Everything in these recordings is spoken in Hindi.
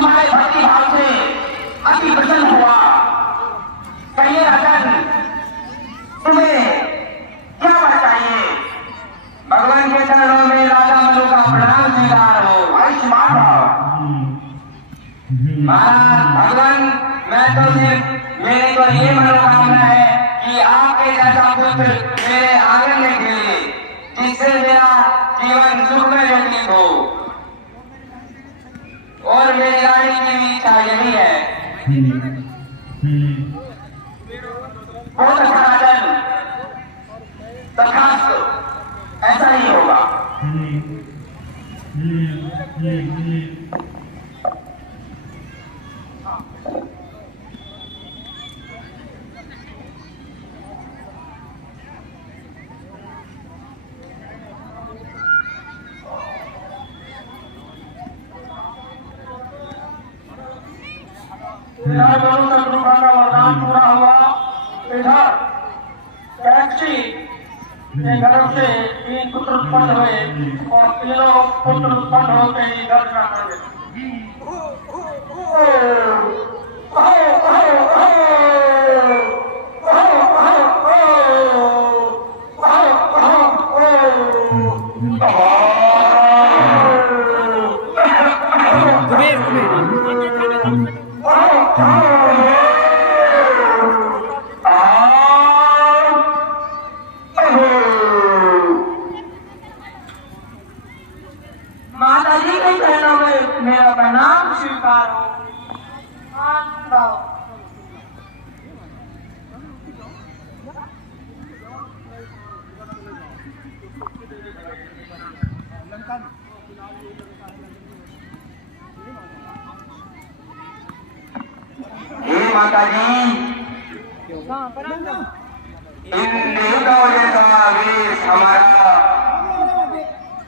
तुम्हारे भक्ति भाव से अति प्रसन्न हुआ। कहिए राजन, तुम्हें क्या बात चाहिए? भगवान के चरणों में राजा मनु का प्रणाम स्वीकार हो। आयुष्मान भव। महाराज भगवान, मैं तो सिर्फ मेरी तो ये मनोकामना है कि आपके जैसा पुत्र मेरे आंगन में खेले, जिससे मेरा जीवन सुखमय व्यतीत हो। और मेरी रानी की भी इच्छा यही है। बहुत अच्छा राजन, तथास्तु, ऐसा ही होगा। शत्रुघ्न का वरदान पूरा हुआ। इधर कैकसी के गर्भ से 3 पुत्र उत्पन्न हुए और तीनों पुत्र उत्पन्न होते ही गर्भ का कर गए। माता जी के चरणों में मेरा प्रणाम स्वीकार हो। हे माता जी, इन देवताओं जैसा आवेश हमारा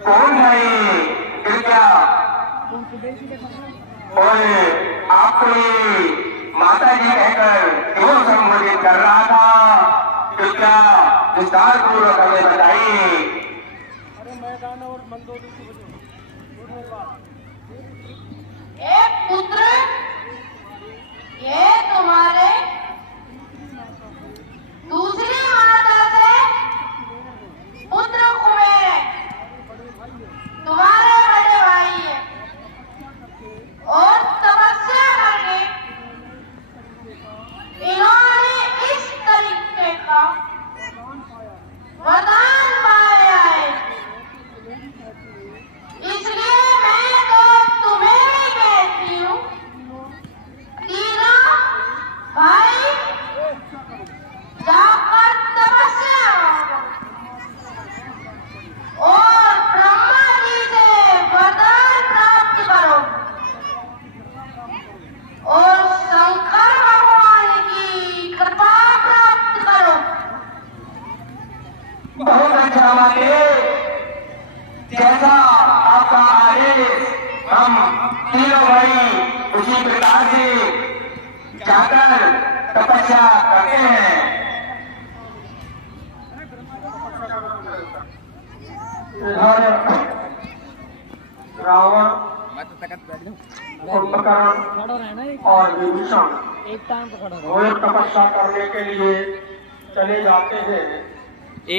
कौन है? कृपया और आपको ये माता जी कहकर क्यों संबोधित कर रहा था? कृपया विस्तार पूर्वक हमें बताइए। एक पुत्र, ये तुम्हारे दूसरी माता से पुत्र कुबेर तुम्हारे बड़े भाई है और तपस्या करके इन्होंने इस तरीके का वरदान पाया है। इसलिए मैं तो तुम्हें भी कहती हूँ, तीनों भाई जाकर तपस्या और ब्रह्मा जी से वरदान प्राप्त करो और शंकर भगवान की कृपा प्राप्त करो। बहुत अच्छा माते, जैसा आपका आदेश, हम तीनों भाई उसी प्रकार से जाकर तपस्या करते हैं। इधर रावण, कुंभकर्ण और विभीषण घोर तपस्या करने के लिए चले जाते हैं।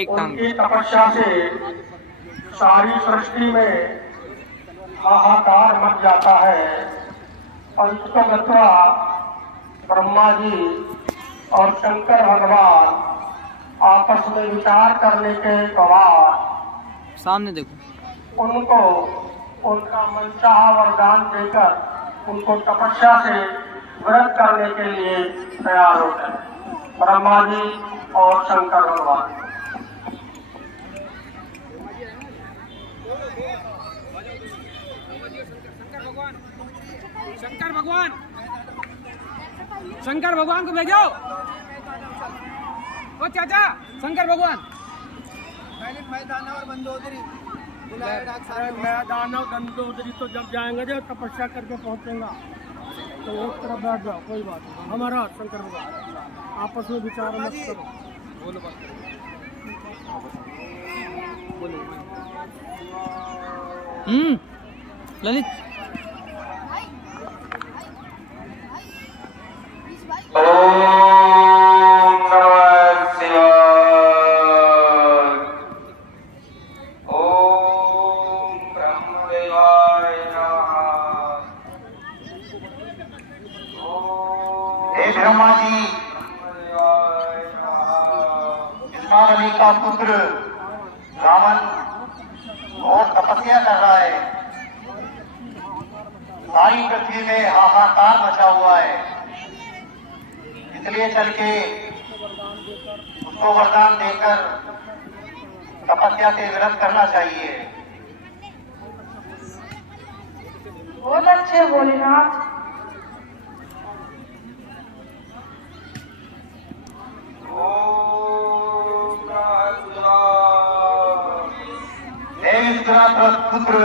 उनकी तपस्या से सारी सृष्टि में हाहाकार मच जाता है। पंचगत्वा ब्रह्मा जी और शंकर भगवान आपस में विचार करने के बाद सामने देखो, उनको उनका मनचाहा वरदान देकर उनको तपस्या से व्रत करने के लिए तैयार होते हैं, ब्रह्मा जी और शंकर भगवान। शंकर भगवान को भेजो। ओ चाचा, शंकर भगवान। मैं दानव गंदोदरी तो जब जाएंगे जब तपस्या करके पहुंचेगा तो एक तरफ बैठ जाओ, कोई बात नहीं। हमारा शंकर भगवान आपस में विचार मत करो। बोलो बात बोलो। ललित ब्रह्मा जी इस्माइल अली का पुत्र रावण और तपस्या कर रहा है। सारी पृथ्वी में हाहाकार मचा हुआ है, इसलिए चल के उसको वरदान देकर तपस्या से विरत करना चाहिए। बहुत अच्छे भोलेनाथ। पुत्र,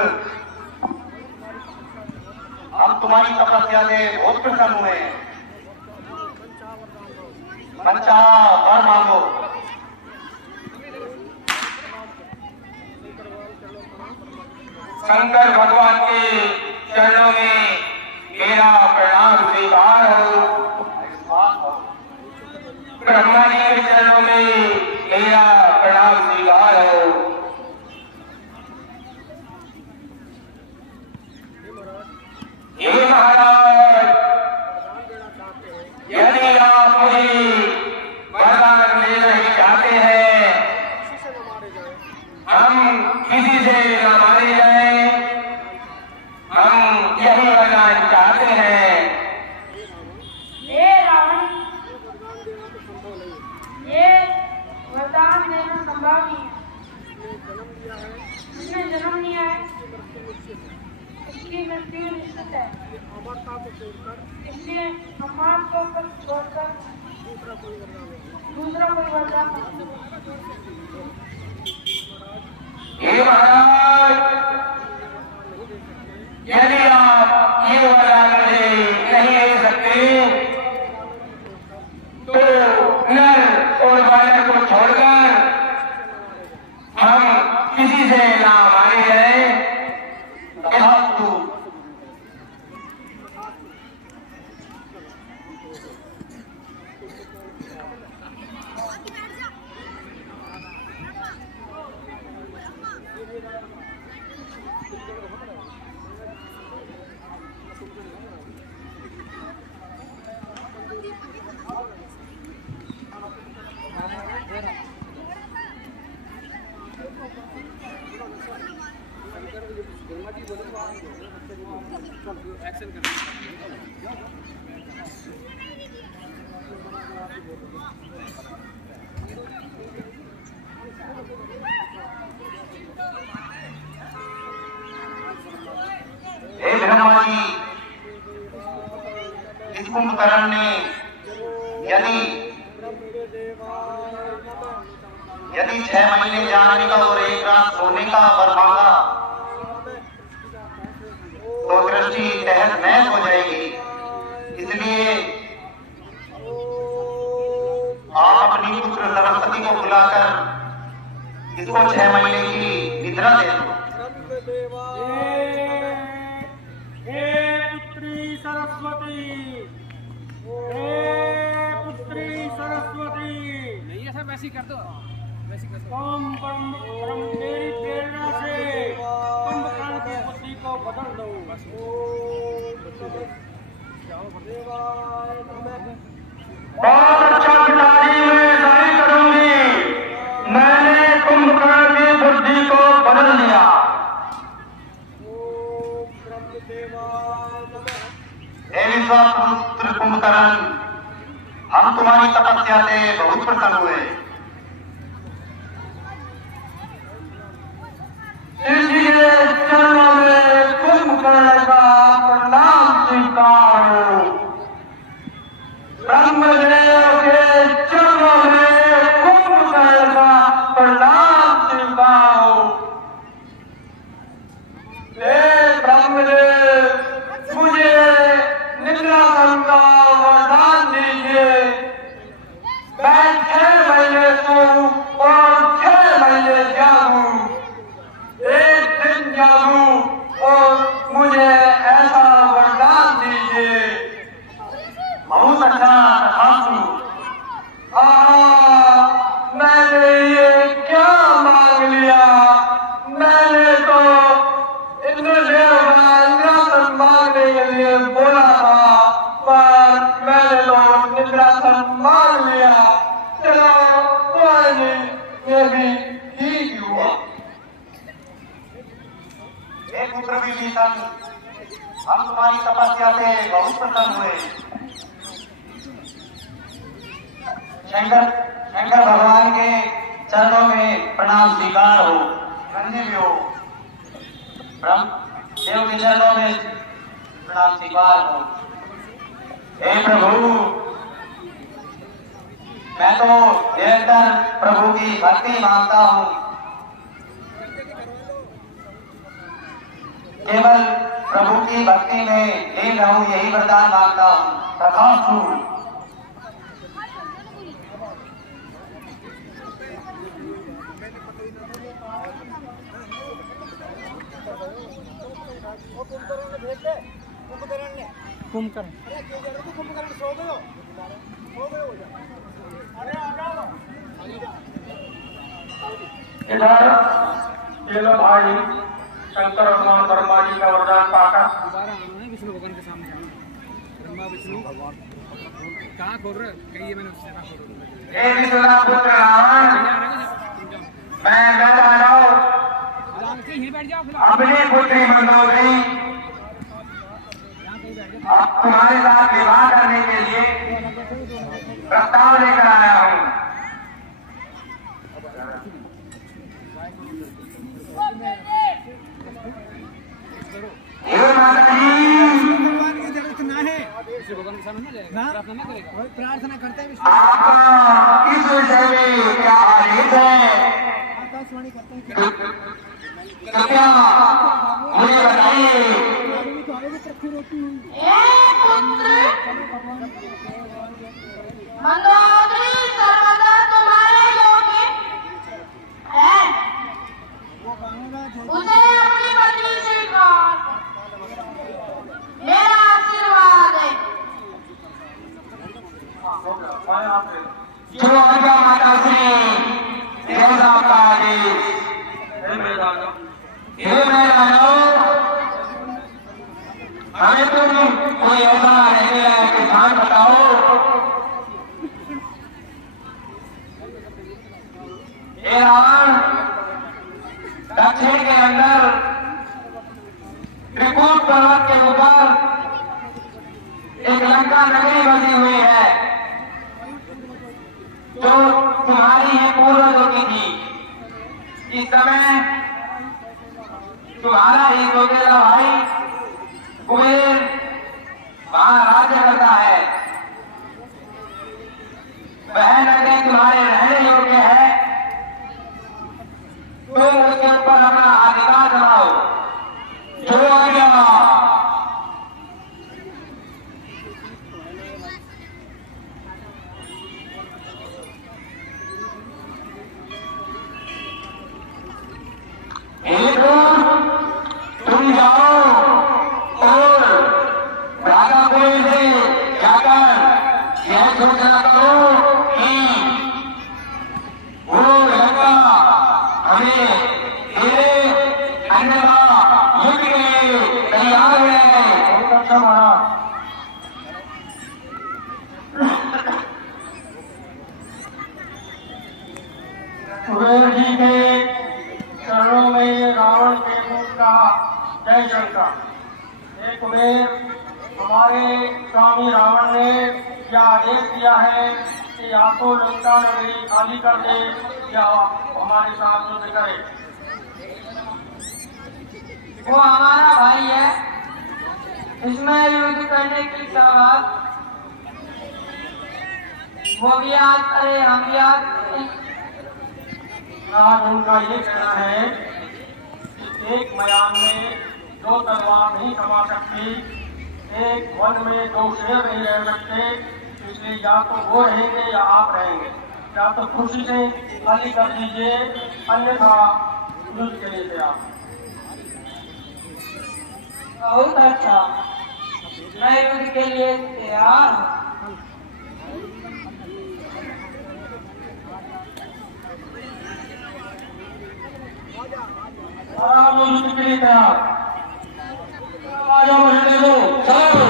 हम तुम्हारी तपस्या से बहुत प्रसन्न हुए हैं। पंचा वर मांगो। शंकर भगवान के चरणों में मेरा प्रणाम स्वीकार हो। ब्रह्मा जी के चरणों में मेरा प्रणाम स्वीकार हो। हे महाराज, यदि आप मुझे वरदान देना ही चाहते हैं, हम किसी से न मारे जाए, हम यही वरदान चाहते हैं। हे रावण, ये वरदान देना संभव नहीं है। उसने जन्म लिया है, इसकी मृत्यु निश्चित है, इसलिए हमारे को छोड़कर दूसरा कोई वरदान नहीं। हे महाराज, यदि आप ये वरदान मुझे नहीं दे सकते तो नर और बालक को छोड़कर हम किसी से ना मारे जाए। हे ब्रह्मा जी, इस कुंभकर्ण ने यदि 6 महीने जाने का और 1 रात सोने का वर मांगा तो दृष्टि तहस नहस हो जाएगी। इसलिए आप अपनी पुत्र सरस्वती को बुलाकर इसको 6 महीने की निद्रा दे दो। पुत्री सरस्वती, पुत्री सरस्वती, नहीं ऐसा वैसे ही कर दो, वैसे कर दो। परम मेरी प्रेरणा से कुंभकर्ण की बुद्धि को बदल दो। बहुत अच्छा पिताजी, मैं जारी करूंगी। मैंने कुंभकर्ण की बुद्धि को बदल दिया। पुत्र कुंभकर्ण, हम तुम्हारी तपस्या से बहुत प्रसन्न हुए। इसलिए चरणों में कुंभकर्ण का प्रणाम स्वीकार हो। ब्रह्मदेव के चरणों में कुंभकर्ण का प्रणाम स्वीकार हो। हे ब्रह्मदेव, मुझे निद्रा का वरदान दीजिए। मैं 6 महीने हम तुम्हारी तपस्या से बहुत प्रसन्न हुए। शंकर भगवान के चरणों में प्रणाम स्वीकार हो, करने भी हो। ब्रह्म देव के चरणों में प्रणाम स्वीकार हो। हे प्रभु, मैं तो निरंतर प्रभु की भक्ति मांगता हूँ, केवल प्रभु की भक्ति में लीन रहूं, यही वरदान मांगता हूँ। तथास्तु। कुंभकर्ण इधर ये लो भाई, शंकर भगवान ब्रह्मा जी का वरदान पाकर दोबारा आना है विष्णु भगवान के सामने आना। ब्रह्मा विष्णु कहाँ खोल रहे कहिए, मैंने उससे ना खोल हे विष्णुनाथ पुत्र रावण, मैं यहीं बैठ जाओ अपनी पुत्री मंदोदरी अब तुम्हारे साथ विवाह करने के लिए प्रस्ताव लेकर आया हूँ। हे माता जी, भगवान के सामने जाएगा, प्रार्थना ना करेगा, प्रार्थना करता है आपका इस विषय में क्या आदेश है, कृपया मुझे बताइए। मंदोदरी सर्वदा तुम्हारे योग्य है, उसे अपनी पत्नी स्वीकार। मेरा आशीर्वाद है। जो अंगा माता श्री देवता का आदेश। हे मैदानों, हमें तुम कोई ऐसा रहने लायक स्थान बताओ हे रावण, दक्षिण के अंदर त्रिकूट पर्वत के ऊपर एक लंका नगरी बसी हुई है, जो तुम्हारी ही पूर्वजों की थी। इस समय तुम्हारा ही सौतेला भाई कुबेर वहां राज्य करता है। वह नगरी तुम्हारे रहने योग्य है, तुम उसके ऊपर अपना अधिकार जमाओ। जो आज्ञा। तुम जाओ और राजापुर से जाकर यह सूचना करो कि वो लंका हमें तेरे अन्यथा युद्ध के लिए तैयार है। बहुत अच्छा महाराज। कुबेर जी के चरणों में रावण के मुख का जय शंकर। हे कुबेर, हमारे स्वामी रावण ने यह आदेश दिया है कि या तो लंका नगरी खाली कर दे या हमारे साथ युद्ध करे। वो हमारा भाई है, इसमें युद्ध करने की क्या बात। वो भी याद करे, हम भी याद करें। आज उनका ये कहना है कि एक मैदान में दो तलवार नहीं समा सकती, एक वन में दो शेर नहीं रह सकते, इसलिए या तो वो रहेंगे या आप रहेंगे। या तो खुशी से खाली कर दीजिए, अन्यथा युद्ध के लिए तैयार। बहुत अच्छा, मैं युद्ध के लिए तैयार हूँ। आप लोग युद्ध के लिए तैयार। आ जाओ, रहने दो, चलो।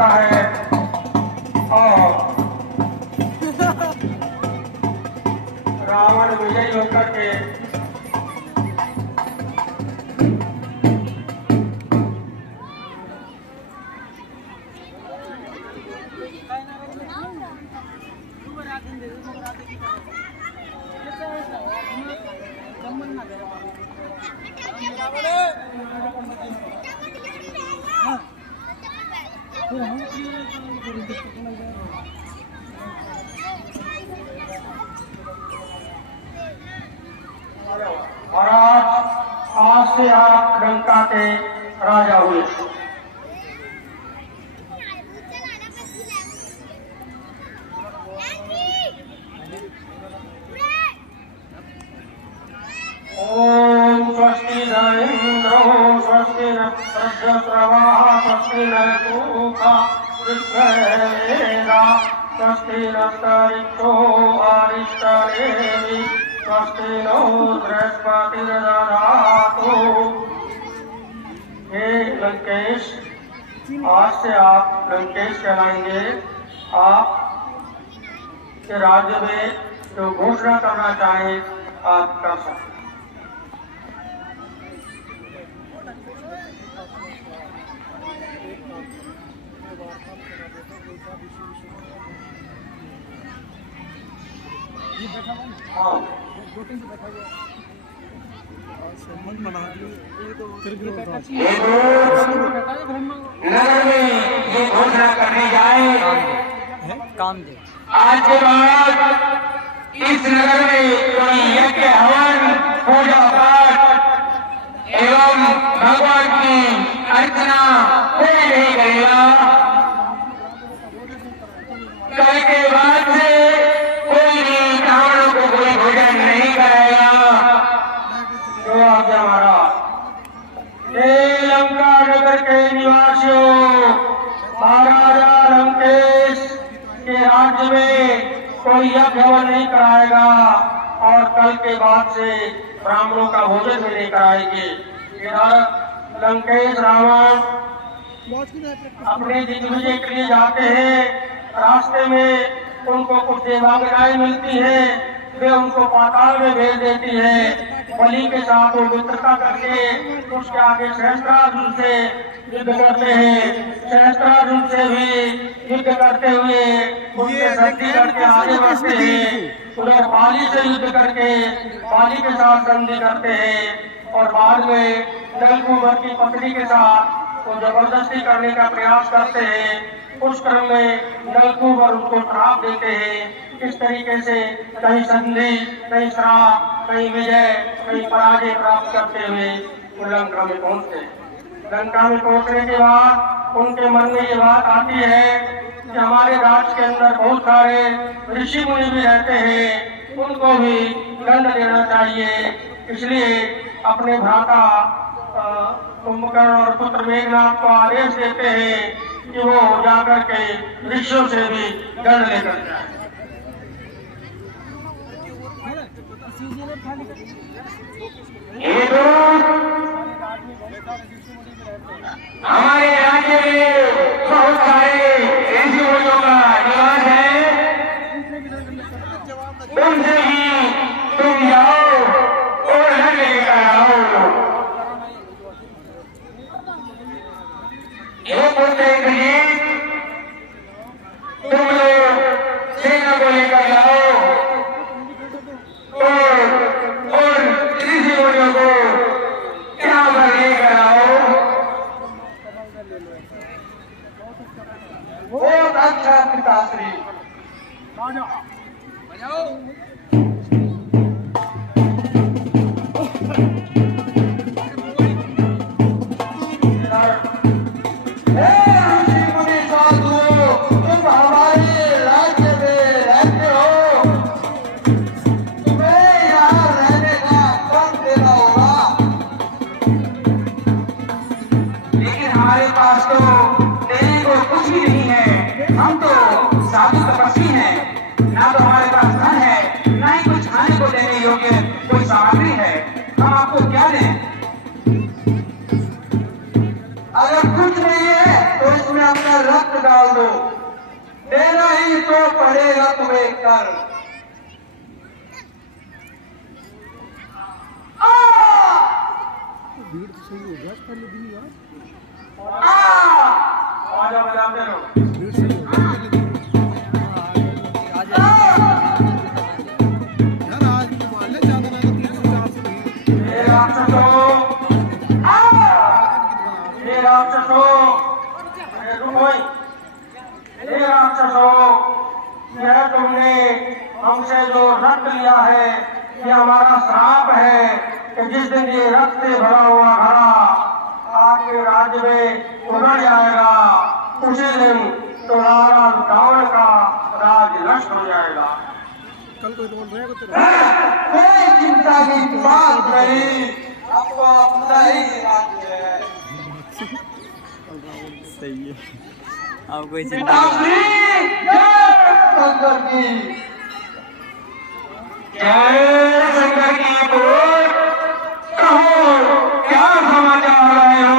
जाता है और रावण विजयी होकर के और आज से आप लंका के राजा हुए। ओम स्वस्ति न इंद्रो स्वस्ति न प्रजस्रवाः स्वस्ति न पूषा विश्ववेदा स्वस्ति नस्तरिक्षो अरिष्टनेमि स्वस्ति नो बृहस्पतिर्दधातु। हे लंकेश, आज से आप लंकेश कहलाएंगे। आप के राज्य में जो घोषणा करना चाहें आप कर सकते हैं। नगर में ये घोषणा करने जाए काम दे। आज के बाद इस नगर में कोई यज्ञ हवन पूजा पाठ एवं भगवान की अर्चना कोई नहीं करेगा। कल के बाद से कोई भी ब्राह्मणों को कोई भोजन नहीं कराएगा। जो आज्ञा महाराज। हे लंका नगर के निवासियों, महाराजा लंकेश के राज्य में कोई यज्ञ हवन नहीं कराएगा और कल के बाद से ब्राह्मणों का भोजन भी नहीं कराएंगे। इधर लंकेश रावण अपने दिग्विजय के लिए जाते हैं। रास्ते में उनको कुछ देवांगनाएं मिलती है, वे उनको पाताल में भेज देती है। बलि के साथ वो मित्रता करके उसके आगे सहस्त्रार्जुन से युद्ध करते हैं। सहस्त्रार्जुन से भी युद्ध करते हुए उनसे संधि करके आगे बढ़ते हैं। उधर बाली से युद्ध करके बाली के साथ संधि करते हैं और बाद में नलकूबर की पत्नी के साथ वो जबरदस्ती करने का प्रयास करते हैं। उस क्रम में नलकूबर उनको श्राप देते हैं। इस तरीके से कहीं संधि, कहीं श्राप, कहीं विजय, कहीं पराजय प्राप्त करते हुए वो लंका में पहुंचते हैं। लंका में पहुंचने के बाद उनके मन में ये बात आती है कि हमारे राज्य के अंदर बहुत सारे ऋषि मुनि भी रहते हैं, उनको भी दंड देना चाहिए। इसलिए अपने भ्राता कुंभकर्ण और पुत्र मेघनाथ को आदेश देते हैं कि वो जाकर के ऋषियों से भी दंड लेकर जाए। हमारे राज्य में बहुत सारे ऋषि मुनियों का निवास है, उनसे भी तुम जाओ और धन लेकर आओ। एक पुत्र इंद्रजीत, तुम लोग सेना को लेकर जाओ और ऋषि मुनियों को यहाँ पर लेकर आओ। बहुत अच्छा पिताश्री। कोई सामग्री है, हम आपको क्या दें? अगर कुछ नहीं है तो इसमें अपना रक्त रक्त डाल दो, देना ही तो पड़ेगा तुम्हें कर। आजा बजाते रहो। यह तुमने हमसे जो रक्त लिया है, ये हमारा श्राप है कि जिस दिन ये रक्त से भरा हुआ घड़ा आपके राज्य में उभर जाएगा, उसी दिन तुम्हारा रावण का राज नष्ट हो जाएगा। कोई चिंता की बात नहीं, आपको अपना ही राज्य है। सही है, आप कोई चिंता पिताश्री शंकर की जय, शंकर की बोल, कहो क्या समाचार लाए हो?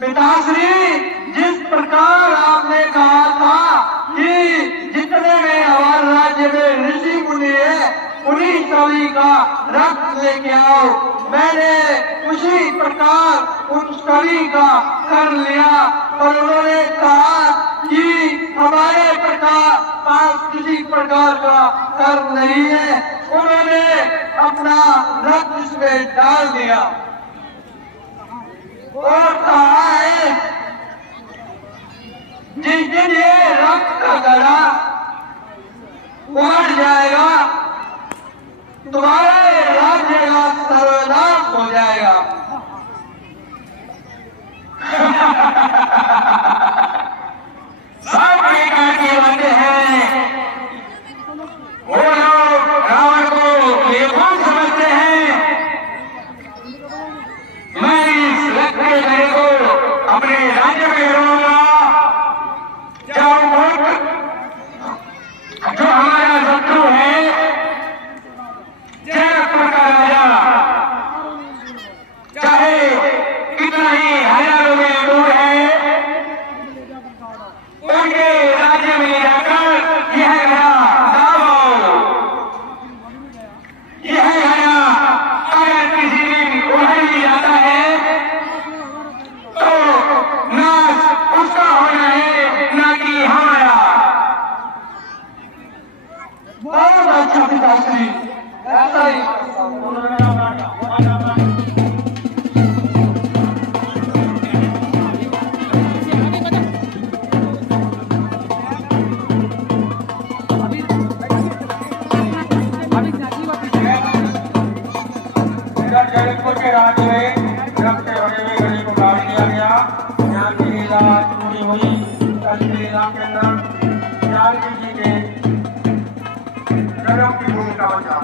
पिताश्री, जिस प्रकार आपने कहा था कि जितने में हमारे राज्य में ऋषि मुनि है उन्हीं सभी का रक्त लेके आओ, मैंने उसी प्रकार उन सभी का कर लिया। और उन्होंने कहा कि हमारे पास किसी प्रकार का कर नहीं है, उन्होंने अपना रक्त इसमें डाल दिया और कहा है जिस दिन ये रक्त का घड़ा उमड़ जाएगा, तुम्हारे राज्य का सर्वनाश हो जाएगा। सब प्रकार की बातें हैं। वो लोग रावण को बेवकूफ समझते हैं। मैं इस रक्त के घड़े को अपने राज्य में रहूंगा। जो हमारा शत्रु है, जनकपुर का राजा, चाहे कितना ही हजारों में दूर है, उनके राज्य में जाकर यह घड़ा दाबाओ। यह घड़ा अगर किसी दिन उभर भी जाता है तो नाश उसका होना है, न कि हमारा। बहुत अच्छा पिताश्री, ऐसा ही जगतपुर के राज्य में रक्त से भरे हुए घड़ी को काट दिया गया। यहाँ की लीला पूरी हुई। कल की लीला के अंदर जानकी जी के जन्म की भूमिका बचा।